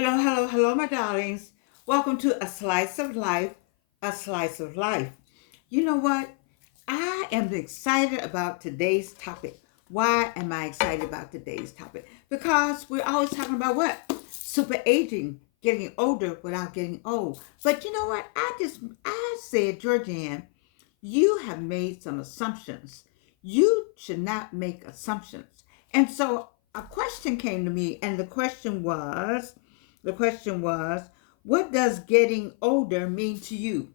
Hello, hello, hello, my darlings. Welcome to A Slice of Life, A Slice of Life. You know what? I am excited about today's topic. Why am I excited about today's topic? Because we're always talking about what? Super aging, getting older without getting old. But you know what? I said, Georgianne, you have made some assumptions. You should not make assumptions. And so a question came to me, and the question was, what does getting older mean to you?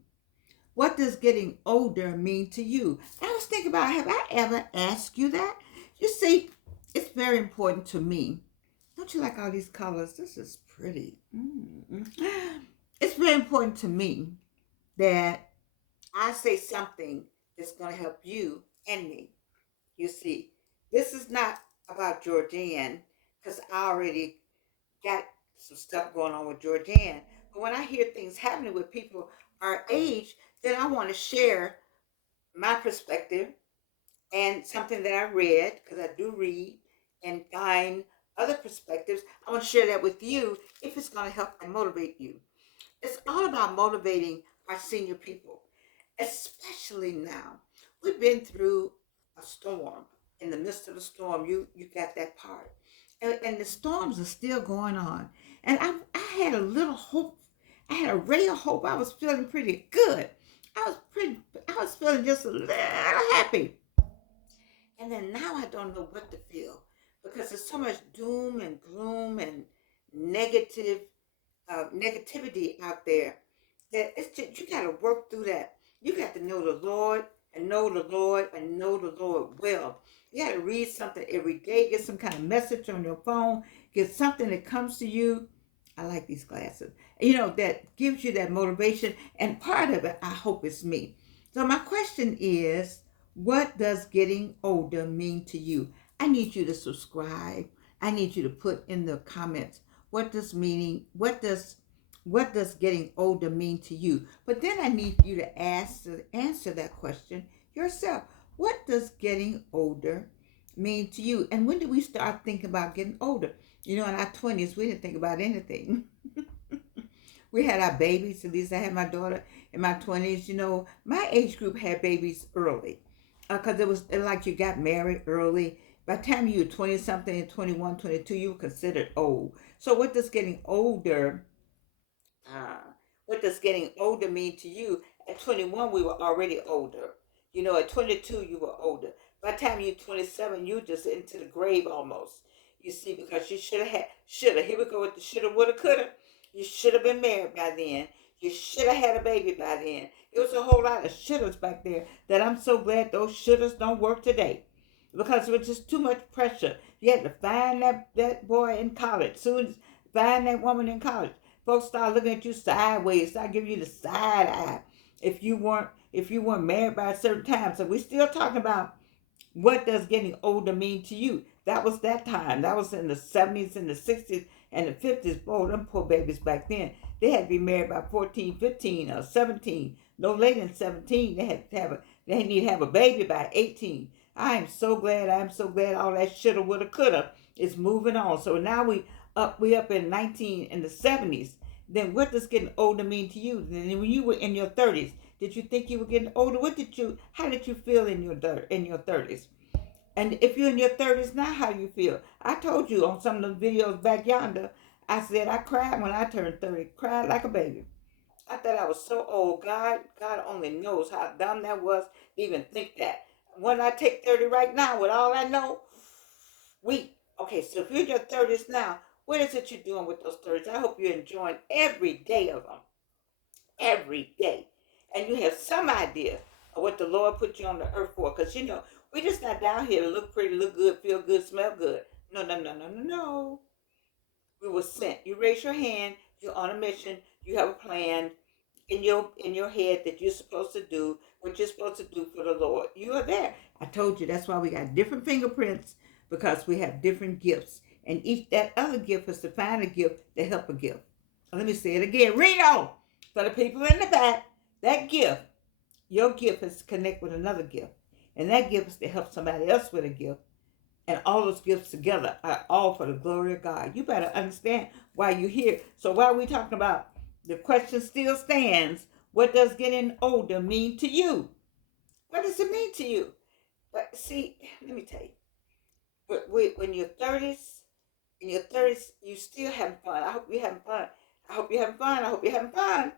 What does getting older mean to you? I was thinking about, have I ever asked you that? You see, it's very important to me. Don't you like all these colors? This is pretty. It's very important to me that I say something that's going to help you and me. You see, this is not about Georgianne because I already got some stuff going on with Georgianne. But when I hear things happening with people our age, then I want to share my perspective and something that I read, because I do read and find other perspectives. I want to share that with you if it's going to help and motivate you. It's all about motivating our senior people, especially now. We've been through a storm. In the midst of the storm, you got that part. And the storms are still going on. And I had a little hope. I had a ray of hope. I was feeling pretty good. I was feeling just a little happy. And then now I don't know what to feel because there's so much doom and gloom and negativity out there that it's just, you got to work through that. You got to know the Lord and know the Lord and know the Lord well. You got to read something every day, get some kind of message on your phone, get something that comes to you. I like these glasses. That gives you that motivation. And part of it, I hope, is me. So my question is, what does getting older mean to you? I need you to subscribe. I need you to put in the comments what does getting older mean to you? But then I need you to answer that question yourself. What does getting older mean to you? And when did we start thinking about getting older? In our 20s, we didn't think about anything. We had our babies. At least I had my daughter in my 20s. My age group had babies early because it was like you got married early. By the time you were 20 something and 21, 22, you were considered old. So uh, what does getting older mean to you? At 21, we were already older. At 22, you were older. By the time you're 27, you just into the grave almost. You see, because you shoulda. Here we go with the shoulda, woulda, coulda. You should have been married by then. You should have had a baby by then. It was a whole lot of shouldas back there that I'm so glad those shouldas don't work today. Because it was just too much pressure. You had to find that boy in college. Soon as find that woman in college. Folks start looking at you sideways, start giving you the side eye if you weren't married by a certain time. So we're still talking about what does getting older mean to you? That was that time. That was in the 70s and the 60s and the 50s. Boy, them poor babies back then, they had to be married by 14, 15, or 17. No later than 17. They need to have a baby by 18. I'm so glad all that shoulda, woulda, coulda is moving on. So now we up in the 70s. Then what does getting older mean to you? Then when you were in your 30s, did you think you were getting older? How did you feel in your 30s? And if you're in your 30s now, how do you feel? I told you on some of the videos back yonder, I said I cried when I turned 30, cried like a baby. I thought I was so old. God only knows how dumb that was to even think that. When I take 30 right now, with all I know, okay, so if you're in your 30s now, what is it you're doing with those 30s? I hope you're enjoying every day of them, every day. And you have some idea of what the Lord put you on the earth for. Because, we're just not down here to look pretty, look good, feel good, smell good. No, no, no, no, no, no. We were sent. You raise your hand, you're on a mission, you have a plan in your head that you're supposed to do what you're supposed to do for the Lord. You are there. I told you that's why we got different fingerprints, because we have different gifts. And each that other gift is to find a gift to help a gift. Let me say it again. Reno! For the people in the back, that gift, your gift is to connect with another gift. And that gift is to help somebody else with a gift. And all those gifts together are all for the glory of God. You better understand why you're here. So while we're talking about the question still stands, what does getting older mean to you? What does it mean to you? But see, let me tell you, when you're 30s, in your 30s, you still having fun. I hope you're having fun. I hope you're having fun. I hope you're having fun.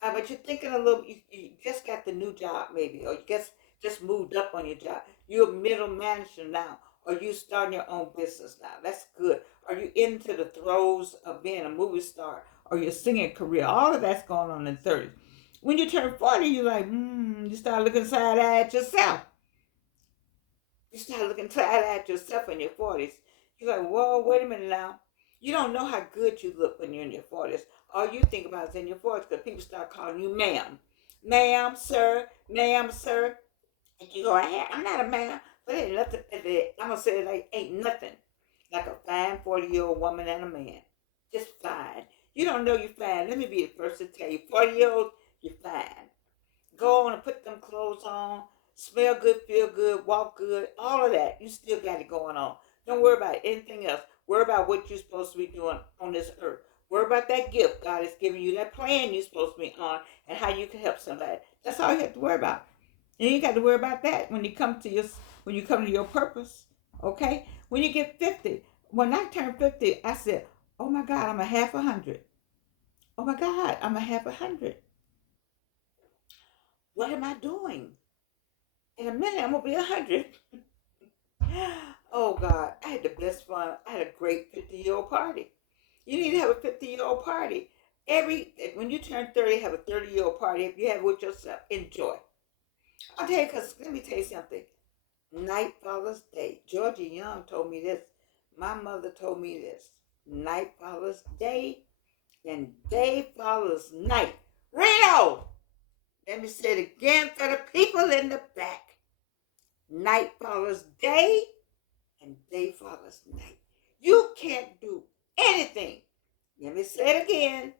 But you're thinking a little, you just got the new job maybe, or you just moved up on your job. You're a middle manager now, or you starting your own business now. That's good. Are you into the throes of being a movie star or your singing career? All of that's going on in 30s. When you turn 40, you're like, you start looking side at yourself. You start looking tired at yourself in your 40s. You're like, whoa, wait a minute now. You don't know how good you look when you're in your 40s. All you think about is in your 40s because people start calling you ma'am. Ma'am, sir, ma'am, sir. And you go, hey, I'm not a ma'am. But ain't nothing, I'm going to say it like, ain't nothing like a fine 40-year-old woman and a man. Just fine. You don't know you're fine. Let me be the first to tell you, 40-year-olds, you're fine. Go on and put them clothes on. Smell good, feel good, walk good, all of that. You still got it going on. Don't worry about anything else. Worry about what you're supposed to be doing on this earth. Worry about that gift God is giving you, that plan you're supposed to be on, and how you can help somebody. That's all you have to worry about. And you got to worry about that when you come to your purpose. Okay? When you get 50. When I turned 50, I said, oh my God, I'm a half 100. Oh my God, I'm a half 100. What am I doing? In a minute, I'm gonna be 100. Oh God, I had the best fun. I had a great 50-year-old party. You need to have a 50-year-old party. When you turn 30, have a 30-year-old party. If you have it with yourself, enjoy. I'll tell you, because let me tell you something. Night follows day. Georgia Young told me this. My mother told me this. Night follows day, and day follows night. Reno! Let me say it again for the people in the back. Night follows day, and day follows night. You can't do anything. Let me say it again.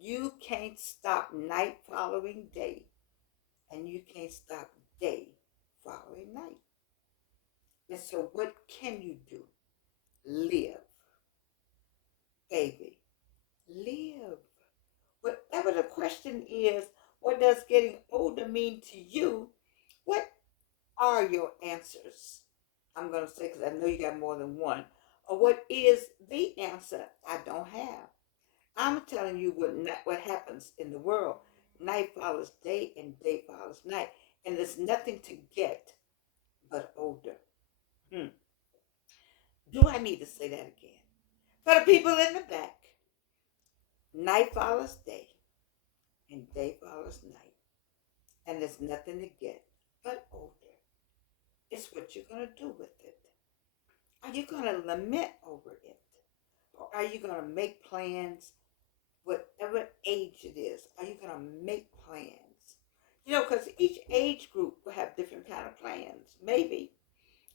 You can't stop night following day, and you can't stop day following night. And so, what can you do? Live, baby. Live. Whatever the question is, what does getting older mean to you? What are your answers? I'm going to say, because I know you got more than one. Or what is the answer I don't have? I'm telling you what happens in the world. Night follows day and day follows night. And there's nothing to get but older. Do I need to say that again? For the people in the back, night follows day and day follows night. And there's nothing to get but older. It's what you're going to do with it. Are you going to lament over it? Or are you going to make plans, whatever age it is? Are you going to make plans? Because each age group will have different kind of plans, maybe.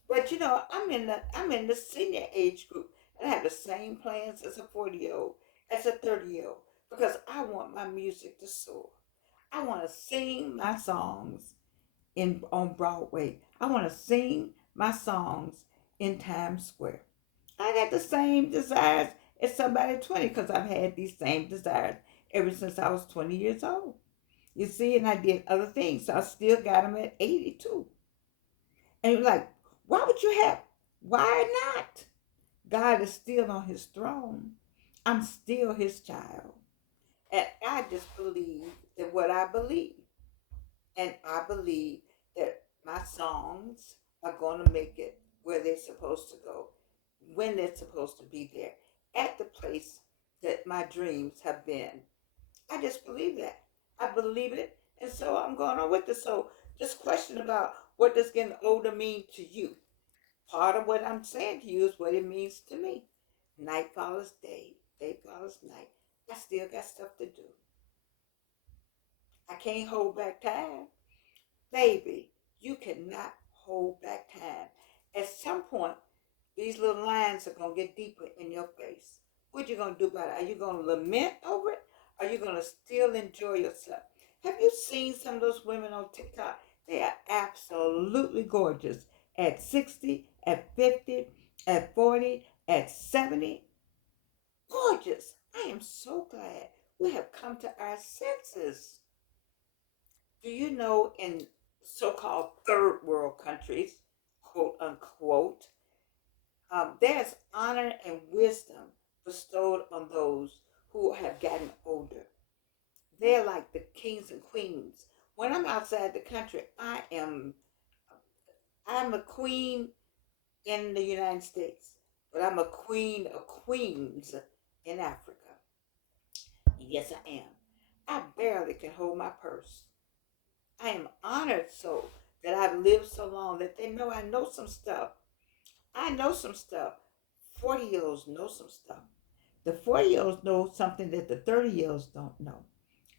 But I'm in the senior age group, and I have the same plans as a 40-year-old, as a 30-year-old, because I want my music to soar. I want to sing my songs on Broadway. I want to sing my songs in Times Square. I got the same desires as somebody 20 because I've had these same desires ever since I was 20 years old. You see, and I did other things, so I still got them at 82. And you're like, why would you have? Why not? God is still on his throne. I'm still his child. And I just believe in what I believe. And I believe that my songs are going to make it where they're supposed to go, when they're supposed to be there, at the place that my dreams have been. I just believe that. I believe it. And so I'm going on with it. So this question about what does getting older mean to you? Part of what I'm saying to you is what it means to me. Night follows day. Day follows night. I still got stuff to do. I can't hold back time. Baby, you cannot hold back time. At some point, these little lines are going to get deeper in your face. What you going to do about it? Are you going to lament over it? Are you going to still enjoy yourself? Have you seen some of those women on TikTok? They are absolutely gorgeous at 60, at 50, at 40, at 70. Gorgeous. I am so glad we have come to our senses. Do you know in so called third world countries, quote unquote, there's honor and wisdom bestowed on those who have gotten older. They're like the kings and queens. When I'm outside the country, I'm a queen in the United States, but I'm a queen of queens in Africa. Yes, I am. I barely can hold my purse. I am honored so that I've lived so long that they know I know some stuff. I know some stuff. 40 year olds know some stuff. The 40 year olds know something that the 30 year olds don't know.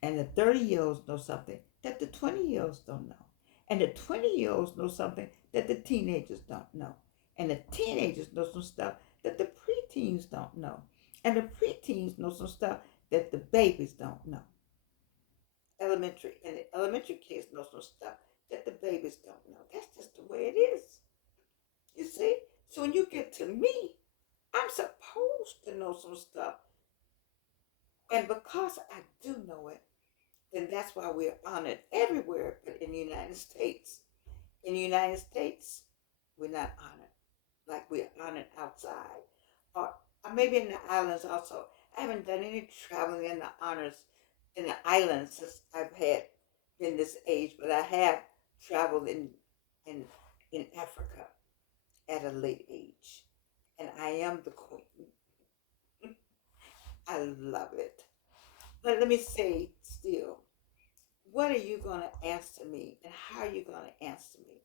And the 30 year olds know something that the 20 year olds don't know. And the 20 year olds know something that the teenagers don't know. And the teenagers know some stuff that the preteens don't know. And the preteens know some stuff that the babies don't know. Elementary and the elementary kids know some stuff that the babies don't know. That's just the way it is. You see? So when you get to me, I'm supposed to know some stuff. And because I do know it, then that's why we're honored everywhere but in the United States. In the United States, we're not honored like we're honored outside. Or maybe in the islands also. I haven't done any traveling in the honors in the islands since I've had been this age, but I have traveled in in Africa at a late age. And I am the queen. I love it. But let me say still, what are you going to answer me and how are you going to answer me?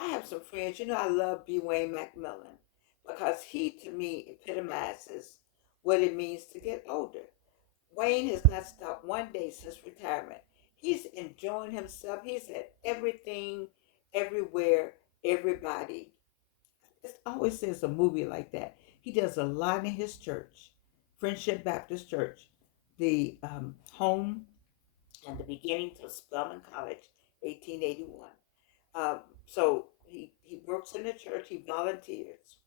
I have some friends, I love B. Wayne McMillan because he to me epitomizes what it means to get older. Wayne has not stopped one day since retirement. He's enjoying himself. He's at everything, everywhere, everybody. It always says a movie like that. He does a lot in his church, Friendship Baptist Church, the home and the beginning to Spelman College, 1881. So he works in the church. He volunteers,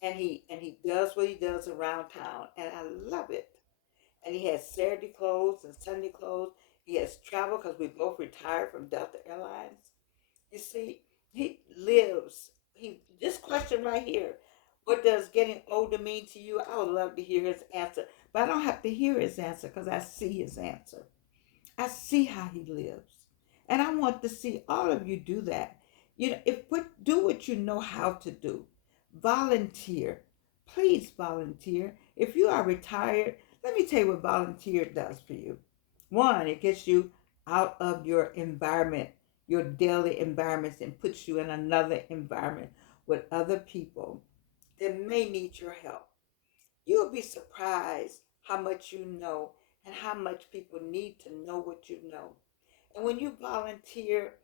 and he does what he does around town, and I love it. And he has Saturday clothes and Sunday clothes. He has travel because we both retired from Delta Airlines. You see, he lives. He this question right here. What does getting older mean to you? I would love to hear his answer, but I don't have to hear his answer because I see his answer. I see how he lives. And I want to see all of you do that. If do what you know how to do. Volunteer. Please volunteer. If you are retired, let me tell you what volunteer does for you. One, it gets you out of your environment, your daily environments, and puts you in another environment with other people that may need your help. You'll be surprised how much you know and how much people need to know what you know. And when you volunteer,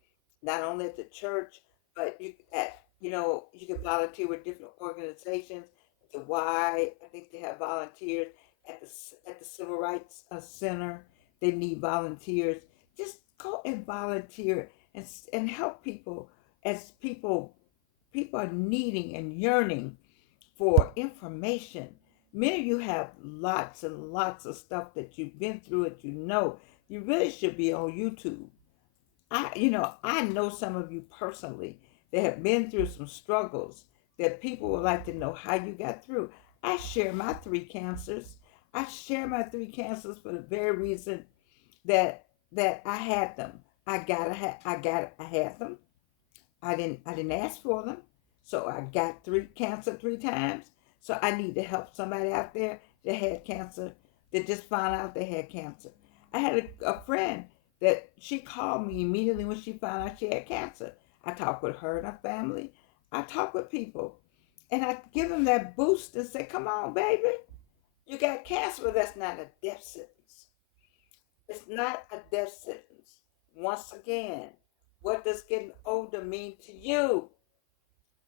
not only at the church, but you can volunteer with different organizations. The Y, I think they have volunteers at the Civil Rights Center. They need volunteers. Just go and volunteer and help people as people are needing and yearning for information. Many of you have lots and lots of stuff that you've been through that you know. You really should be on YouTube. I know some of you personally that have been through some struggles that people would like to know how you got through. I share my three cancers. I share my three cancers for the very reason that I had them. I had them. I didn't ask for them. So I got three cancer three times. So I need to help somebody out there that had cancer that just found out they had cancer. I had a friend that she called me immediately when she found out she had cancer. I talked with her and her family. I talk with people. And I give them that boost and say, come on, baby. You got cancer, but that's not a death sentence. It's not a death sentence. Once again, what does getting older mean to you?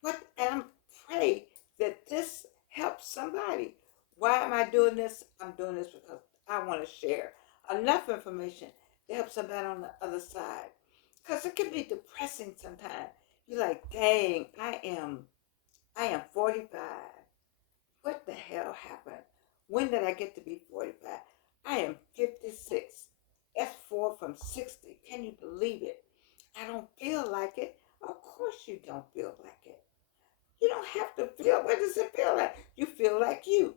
What and I pray that this helps somebody. Why am I doing this? I'm doing this because I want to share enough information to help somebody on the other side. Because it can be depressing sometimes. You're like, dang, I am. I am 45. What the hell happened? When did I get to be 45? I am 56. That's 4 from 60. Can you believe it? I don't feel like it. Of course you don't feel like it. You don't have to feel. What does it feel like? You feel like you.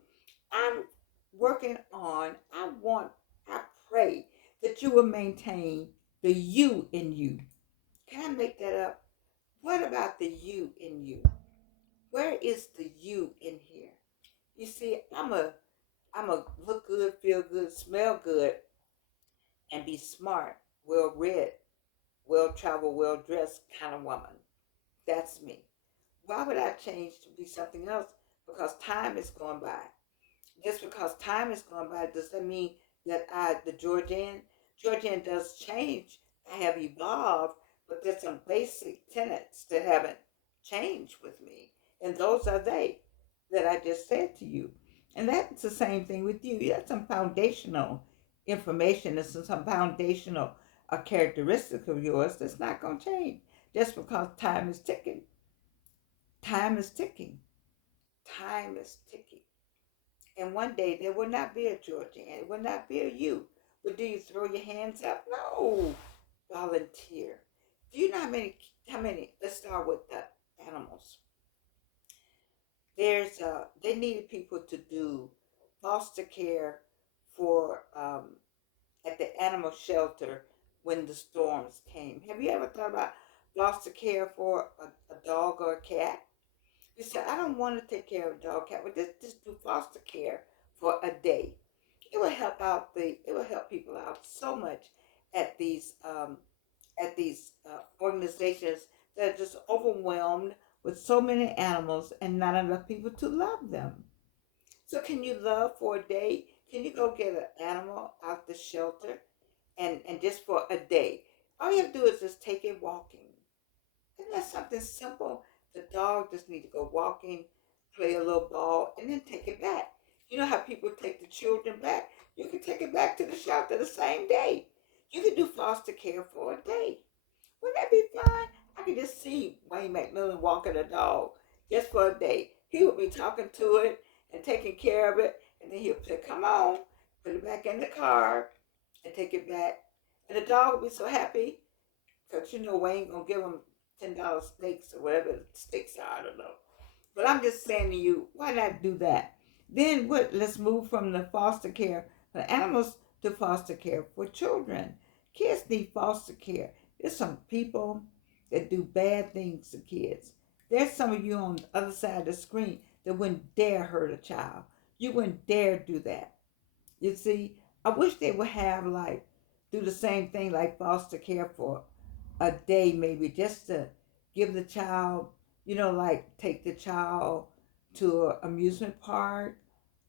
I'm working on, I pray that you will maintain the you in you. Can I make that up? What about the you in you? Where is the you in here? You see, I'm a look good, feel good, smell good, and be smart, well read, well traveled, well dressed kind of woman. That's me. Why would I change to be something else? Because time is going by. Just because time is going by, does that mean that the Georgian does change? I have evolved, but there's some basic tenets that haven't changed with me. And those are they that I just said to you. And that's the same thing with you. You have some foundational information, and some foundational characteristic of yours that's not going to change just because time is ticking. Time is ticking. Time is ticking. And one day there will not be a Georgian. It will not be a you. But do you throw your hands up? No. Volunteer. Do you know how many, let's start with the animals. They needed people to do foster care for, at the animal shelter when the storms came. Have you ever thought about foster care for a dog or a cat? You said, I don't want to take care of a dog, cat, but just do foster care for a day. It will help people out so much at these organizations that are just overwhelmed with so many animals and not enough people to love them. So can you love for a day? Can you go get an animal out the shelter and just for a day? All you have to do is just take it walking. Isn't that something simple? The dog just need to go walking, play a little ball, and then take it back. You know how people take the children back? You can take it back to the shelter the same day. You can do foster care for a day. Wouldn't that be fun? I could just see Wayne McMillan walking a dog just for a day. He would be talking to it and taking care of it, and then he'll say, "Come on," put it back in the car and take it back. And the dog would be so happy because you know Wayne gonna give him $10 steaks or whatever the steaks are. I don't know. But I'm just saying to you, why not do that? Then what? Let's move from the foster care for animals to foster care for children. Kids need foster care. There's some people that do bad things to kids. There's some of you on the other side of the screen that wouldn't dare hurt a child. You wouldn't dare do that. You see, I wish they would have like do the same thing like foster care for a day, maybe just to give the child, like take the child to an amusement park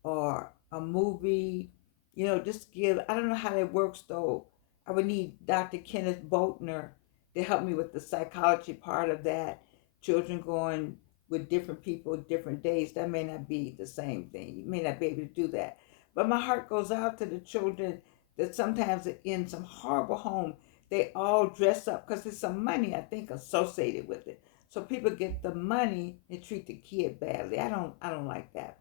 or a movie, just give. I don't know how that works though. I would need Dr. Kenneth Boltner to help me with the psychology part of that. Children going with different people different days, that may not be the same thing. You may not be able to do that. But my heart goes out to the children that sometimes are in some horrible home. They all dress up because there's some money, I think, associated with it. So people get the money and treat the kid badly. I don't like that.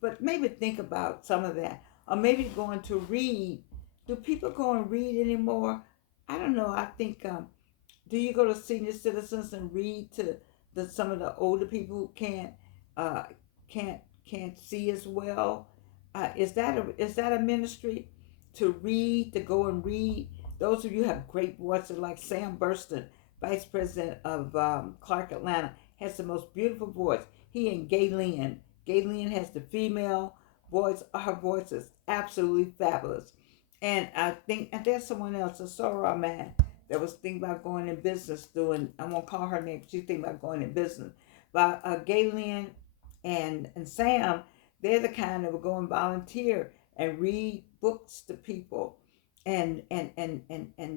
But maybe think about some of that. Or maybe going to read. Do people go and read anymore? I don't know. I think, do you go to senior citizens and read to some of the older people who uh, can't can't see as well? Is that a ministry to read, to go and read? Those of you who have great voices like Sam Burston, Vice President of Clark Atlanta, has the most beautiful voice. He and Gayleen. Gayleen has the female voice. Her voice is absolutely fabulous. And I think, and there's someone else, a Sora man, that was thinking about going in business doing, I won't call her name, she's thinking about going in business. But Gayleen and Sam, they're the kind that will go and volunteer and read books to people and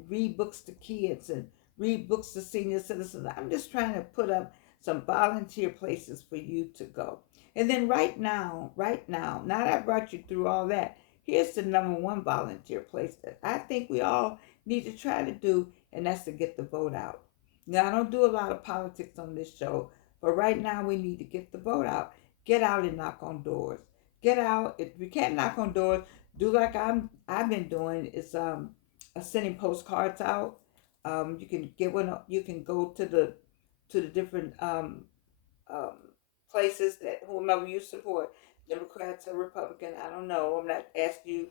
read books to kids and read books to senior citizens. I'm just trying to put up some volunteer places for you to go. And then right now, now that I brought you through all that, here's the number one volunteer place that I think we all need to try to do, and that's to get the vote out. Now, I don't do a lot of politics on this show, But right now, we need to get the vote out. Get out and knock on doors. Get out. If you can't knock on doors, do like I've been doing. Is sending postcards out. You can get one. You can go to the different um, places that whomever you support, Democrats or Republican. I don't know. I'm not asking you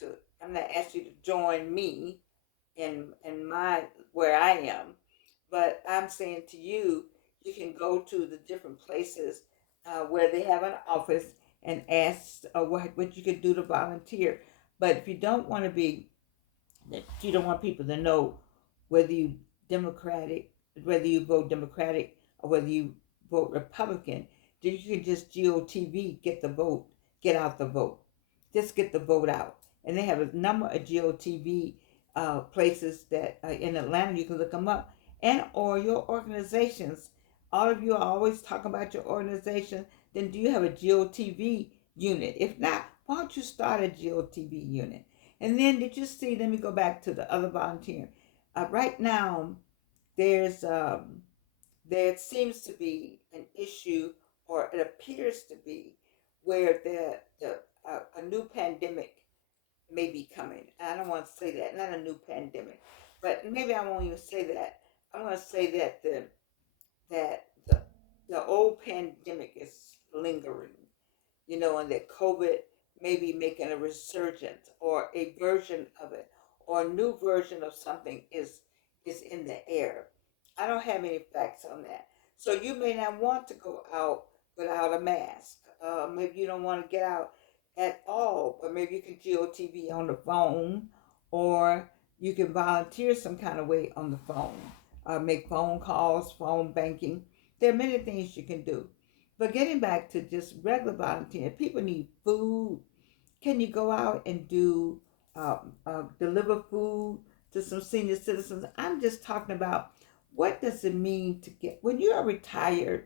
to. I'm not asking you to join me in my where I am, but I'm saying to you, you can go to the different places where they have an office and ask what you can do to volunteer. But if you don't want to be, if you don't want people to know whether you Democratic, whether you vote Democratic or whether you vote Republican, then you can just GOTV get the vote, get out the vote, just get the vote out. And they have a number of GOTV places that in Atlanta you can look them up, and or your organizations. All of you are always talking about your organization. Then do you have a GOTV unit? If not, why don't you start a GOTV unit? And then did you see? Let me go back to the other volunteer. Right now, there's there seems to be an issue, or it appears to be, where a new pandemic may be coming. I don't want to say that, not a new pandemic, but maybe I won't even say that. I want to say that that the the old pandemic is lingering, and that COVID may be making a resurgence or a version of it or a new version of something is in the air. I don't have any facts on that. So you may not want to go out without a mask. Maybe you don't want to get out at all, but maybe you can GOTV on the phone, or you can volunteer some kind of way on the phone. Make phone calls, phone banking. There are many things you can do. But getting back to just regular volunteering, people need food. Can you go out and deliver food to some senior citizens? I'm just talking about what does it mean to get when you are retired.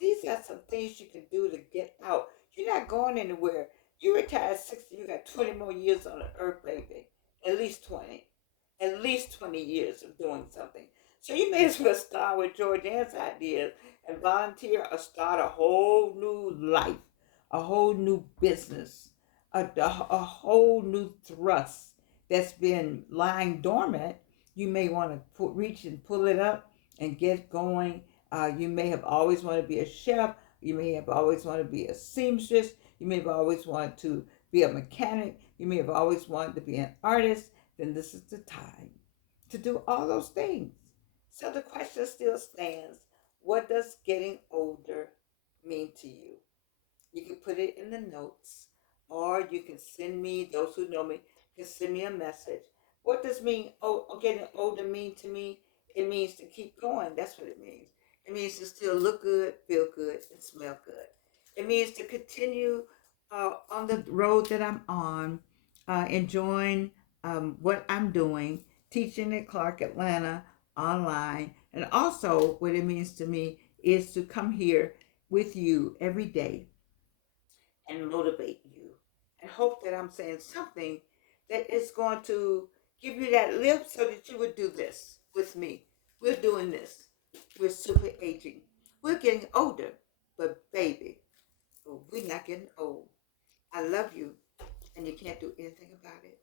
These are some things you can do to get out. You're not going anywhere. You retire at 60, you got 20 more years on the earth, baby. At least 20. At least 20 years of doing something. So you may as well start with Georgianne's ideas and volunteer or start a whole new life, a whole new business, a whole new thrust that's been lying dormant. You may want to reach and pull it up and get going. You may have always wanted to be a chef. You may have always wanted to be a seamstress. You may have always wanted to be a mechanic. You may have always wanted to be an artist. Then this is the time to do all those things. So the question still stands: what does getting older mean to you? You can put it in the notes, or you can send me, those who know me, can send me a message. What does getting older mean to me? It means to keep going. That's what it means. It means to still look good, feel good, and smell good. It means to continue on the road that I'm on, enjoying what I'm doing, teaching at Clark Atlanta online. And also, what it means to me is to come here with you every day and motivate you and hope that I'm saying something that is going to give you that lift so that you would do this with me. We're doing this. We're super aging. We're getting older, but baby, we're not getting old. I love you, and you can't do anything about it.